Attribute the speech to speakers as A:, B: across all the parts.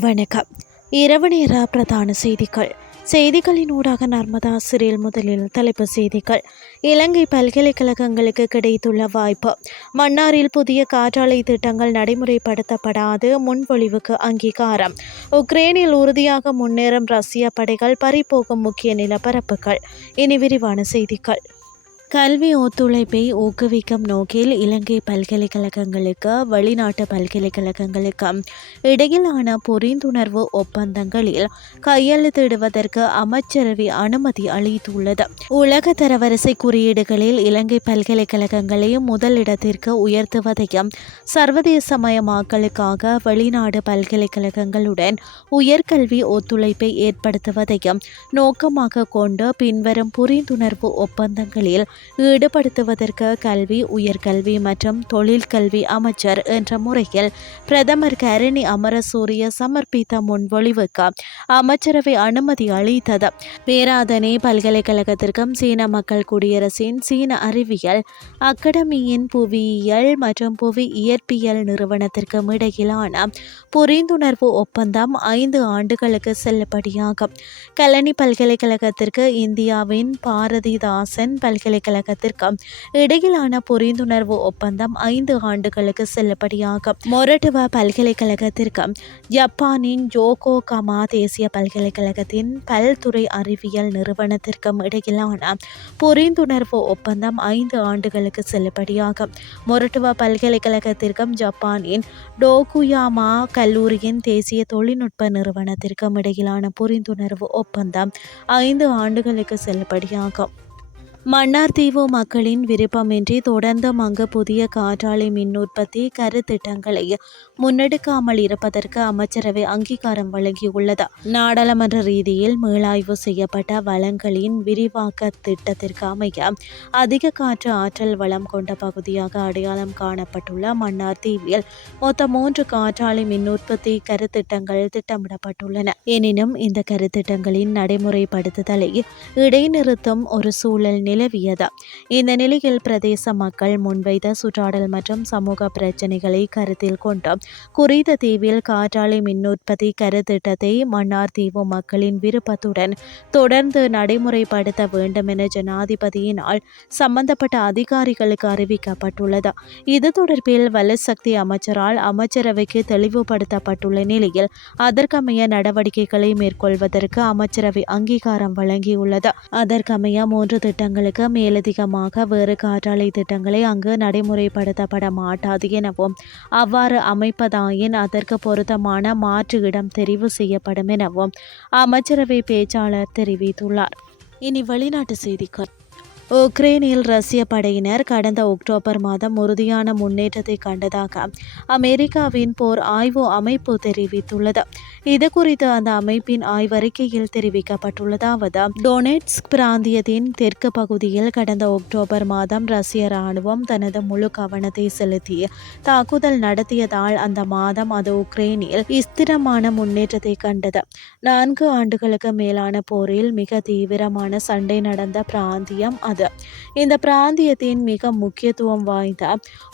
A: வணக்கம். இரவு நேர பிரதான செய்திகள். செய்திகளின் ஊடாக நர்மதா சிறில் முதலில் தலைப்பு செய்திகள். இலங்கை பல்கலைக்கழகங்களுக்கு கிடைத்துள்ள வாய்ப்பு. மன்னாரில் புதிய காற்றாலை திட்டங்கள் நடைமுறைப்படுத்தப்படாது முன்மொழிவுக்கு அங்கீகாரம். உக்ரைனில் உறுதியாக முன்னேறும் ரஷ்ய படைகள் பறிபோகும் முக்கிய நிலப்பரப்புகள். இனி விரிவான செய்திகள். கல்வி ஒத்துழைப்பை ஊக்குவிக்கும் நோக்கில் இலங்கை பல்கலைக்கழகங்களுக்கு வெளிநாட்டு பல்கலைக்கழகங்களுக்கு இடையிலான புரிந்துணர்வு ஒப்பந்தங்களில் கையெழுத்திடுவதற்கு அமைச்சரவை அனுமதி அளித்துள்ளது. உலக தரவரிசை குறியீடுகளில் இலங்கை பல்கலைக்கழகங்களை முதலிடத்திற்கு உயர்த்துவதையும் சர்வதேசமயமாக்கலுக்காக வெளிநாடு பல்கலைக்கழகங்களுடன் உயர்கல்வி ஒத்துழைப்பை ஏற்படுத்துவதையும் நோக்கமாக கொண்டு பின்வரும் புரிந்துணர்வு ஒப்பந்தங்களில் ஈடுபடுத்துவதற்கு கல்வி உயர்கல்வி மற்றும் தொழிற்கல்வி அமைச்சர் என்ற முறையில் பிரதமர் கரணி அமரசூரிய சமர்ப்பித்த முன்மொழிவுக்கு அமைச்சரவை அனுமதி அளித்தது. பேராதனை பல்கலைக்கழகத்திற்கும் சீன மக்கள் குடியரசின் சீன அறிவியல் அகாடமியின் புவியியல் மற்றும் புவி இயற்பியல் நிறுவனத்திற்கும் இடையிலான புரிந்துணர்வு ஒப்பந்தம் ஐந்து ஆண்டுகளுக்கு செல்லுபடியாகும். கலனி பல்கலைக்கழகத்திற்கு இந்தியாவின் பாரதிதாசன் பல்கலைக்கழக கழகத்திற்கும். இடையிலான புரிந்துணர்வு ஒப்பந்தம் ஐந்து ஆண்டுகளுக்கு செல்லுபடியாகும். மொரட்டுவ பல்கலைக்கழகத்திற்கும் ஜப்பானின் ஜோகோ கமா தேசிய பல்கலைக்கழகத்தின் பல்துறை அறிவியல் நிறுவனத்திற்கும் இடையிலான புரிந்துணர்வு ஒப்பந்தம் ஐந்து ஆண்டுகளுக்கு செல்லுபடியாகும். மொரட்டுவ பல்கலைக்கழகத்திற்கும் ஜப்பானின் டோகுயாமா கல்லூரியின் தேசிய தொழில்நுட்ப நிறுவனத்திற்கும் இடையிலான புரிந்துணர்வு ஒப்பந்தம் ஐந்து ஆண்டுகளுக்கு செல்லுபடியாகும். மன்னார்தீவு மக்களின் விருப்பமின்றி தொடர்ந்தும் அங்கு புதிய காற்றாலை மின் உற்பத்தி கருத்திட்டங்களை முன்னெடுக்காமல் இருப்பதற்கு அமைச்சரவை அங்கீகாரம் வழங்கியுள்ளது. நாடாளுமன்ற ரீதியில் மீளாய்வு செய்யப்பட்ட வளங்களின் விரிவாக்க திட்டத்திற்கு அமைய அதிக காற்று ஆற்றல் வளம் கொண்ட பகுதியாக அடையாளம் காணப்பட்டுள்ள மன்னார் தீவில் மொத்தம் மூன்று காற்றாலை மின் உற்பத்தி கருத்திட்டங்கள் திட்டமிடப்பட்டுள்ளன. எனினும் இந்த கருத்திட்டங்களின் நடைமுறைப்படுத்துதலை இடைநிறுத்தும் ஒரு சூழல் நிலவியது. இந்த நிலையில் பிரதேச மக்கள் முன்வைத்த சுற்றாடல் மற்றும் சமூக பிரச்சினைகளை கருத்தில் கொண்டு குறித்த தீவில் காற்றாலை மின்னுற்பத்தி கருத்திட்டத்தை மன்னார் தீவு மக்களின் விருப்பத்துடன் தொடர்ந்து நடைமுறைப்படுத்த வேண்டும் என ஜனாதிபதியினால் சம்பந்தப்பட்ட அதிகாரிகளுக்கு அறிவிக்கப்பட்டுள்ளது. இது தொடர்பில் வலசக்தி அமைச்சரால் அமைச்சரவைக்கு தெளிவுபடுத்தப்பட்டுள்ள நிலையில் அதற்கமைய நடவடிக்கைகளை மேற்கொள்வதற்கு அமைச்சரவை அங்கீகாரம் வழங்கியுள்ளது. அதற்கமைய மூன்று திட்டங்கள் திட்டங்களுக்கு மேலதிகமாக வேறு காற்றாலை திட்டங்களை அங்கு நடைமுறைப்படுத்தப்பட மாட்டாது எனவும் அவ்வாறு அமைப்பதாயின் அதற்கு பொருத்தமான மாற்று இடம் தெரிவு செய்யப்படும் எனவும் அமைச்சரவை பேச்சாளர் தெரிவித்துள்ளார். இனி வெளிநாட்டு செய்திகள். உக்ரைனில் ரஷ்ய படையினர் கடந்த அக்டோபர் மாதம் உறுதியான முன்னேற்றத்தை கண்டதாக அமெரிக்காவின் போர் ஆய்வு அமைப்பு தெரிவித்துள்ளது. இது குறித்து அந்த அமைப்பின் ஆய்வறிக்கையில் தெரிவிக்கப்பட்டுள்ளதாவது டொனெட்ஸ்க் பிராந்தியத்தின் தெற்கு பகுதியில் கடந்த அக்டோபர் மாதம் ரஷ்ய ராணுவம் தனது முழு கவனத்தை செலுத்தி தாக்குதல் நடத்தியதால் அந்த மாதம் அது உக்ரைனில் ஸ்திரமான முன்னேற்றத்தை கண்டது. நான்கு ஆண்டுகளுக்கு மேலான போரில் மிக தீவிரமான சண்டை நடந்த பிராந்தியம் அது இருந்தது இந்த பிராந்தியத்தின் மிக முக்கியத்துவம் வாய்ந்த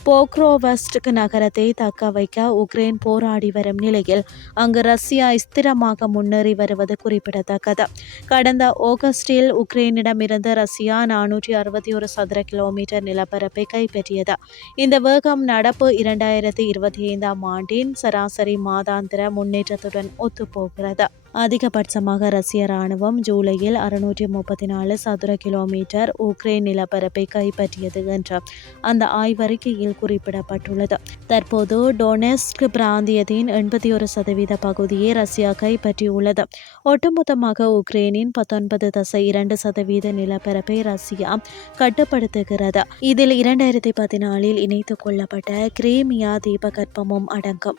A: போக்ரோவஸ்ட் நகரத்தை தக்க வைக்க உக்ரைன் போராடி வரும் நிலையில் அங்கு ரஷ்யா ஸ்திரமாக முன்னேறி வருவது குறிப்பிடத்தக்கது. கடந்த ஆகஸ்டில் உக்ரைனிடமிருந்து ரஷ்யா நானூற்றி அறுபத்தி ஒரு சதுர கிலோமீட்டர் நிலப்பரப்பை கைப்பற்றியது. இந்த வேகம் நடப்பு இரண்டாயிரத்தி இருபத்தி ஐந்தாம் ஆண்டின் சராசரி மாதாந்திர முன்னேற்றத்துடன் ஒத்துப்போகிறது. அதிகபட்சமாக ரஷ்ய ராணுவம் ஜூலையில் அறுநூற்றி முப்பத்தி நாலு சதுர கிலோமீட்டர் உக்ரைன் நிலப்பரப்பை கைப்பற்றியது என்று அந்த ஆய்வறிக்கையில் குறிப்பிடப்பட்டுள்ளது. தற்போது டொனெஸ்க் பிராந்தியத்தின் எண்பத்தி ஒரு சதவீத பகுதியை ரஷ்யா கைப்பற்றியுள்ளது. ஒட்டுமொத்தமாக உக்ரைனின் பத்தொன்பது தசை இரண்டு சதவீத நிலப்பரப்பை ரஷ்யா கட்டுப்படுத்துகிறது. இதில் இரண்டாயிரத்தி பதினாலில் இணைத்துக் கொள்ளப்பட்ட கிரேமியா தீபகற்பமும் அடங்கும்.